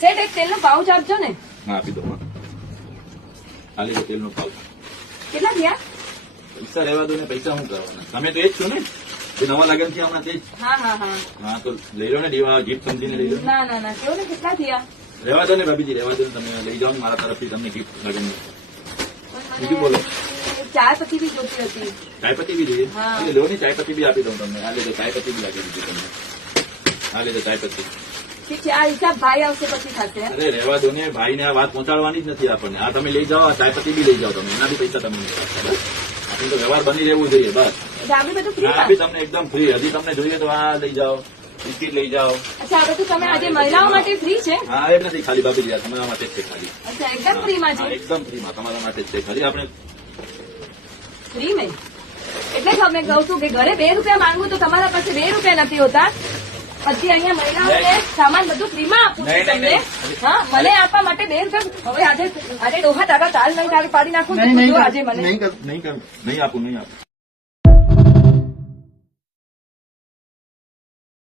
શેઠ એક તેલનો પાઉચ આપજો ને. હા આપી દો. ખાલી તો તેલનો પાઉચ. કેટલા થયા? પૈસા રહેવા દો ને, પૈસા શું કરવાના? તમે તો એ જ છો ને જે નવા લગ્ન થયા હમણાં તે જ. હા હા હા. હા તો લઈ લો ને, દીવા ગિફ્ટ સમજીને લઈ લો. ના ના ના, કેવો ને કેટલા થયા? રહેવા દો ને ભાભીજી, રહેવા દો ને, તમે લઈ જાઓ ને મારા તરફથી તમને ગિફ્ટ લગ્ન. પણ બીજું બોલો. મને ચા પત્તી બી જોતી હતી. ચાયપત્તી બી જોઈએ? હા. લો ને, ચાયપત્તી બી આપી દઉં તમને. આ લેજો, ચાયપત્તી બી આપી દીધી તમને. આ લેજો ચાયપત્તી. ઠીક છે, આ હિસાબ ભાઈ આવશે પછી થશે. અરે રહેવા દો ને, ભાઈને આ વાત પહોંચાડવાની જ નથી આપણને. આ તમે લઈ જાઓ, આ ચાયપત્તી બી લઈ જાઓ તમે, એના બી પૈસા તમે નહીં આપતા. બસ આપણે તો વ્યવહાર બની રહેવું જોઈએ બસ. એટલે આપણે બધું ફ્રી આ બી તમને એકદમ ફ્રી. હજી તમને જોઈએ તો આ લઈ જાઓ, બિસ્કીટ લઈ જાઓ. અચ્છા, આ બધું તમે આજે મહિલાઓ માટે ફ્રી છે? હા એ નથી, ખાલી ભાભીજી તમારા માટે જ છે ખાલી. અચ્છા, એકદમ ફ્રીમાં હા, છે. એકદમ ફ્રીમાં તમારા માટે જ છે ખાલી. આપણે ફ્રી મેં એટલે જ અમે કહું છું કે ઘરે 2 રૂપિયા માંગુ તો તમારા પાસે 2 રૂપિયા નથી હોતા. પછી અહીંયા મહિલાઓને સામાન બધું ફ્રીમાં આપું છું નહીં, તમને. નહીં. હા, મને આપવા માટે 2 રૂપિયા. હવે આજે ડોહા તારા તાલ નહીં તારી પાડી નાખું તો નહીં જો આજે મને નહીં આપું.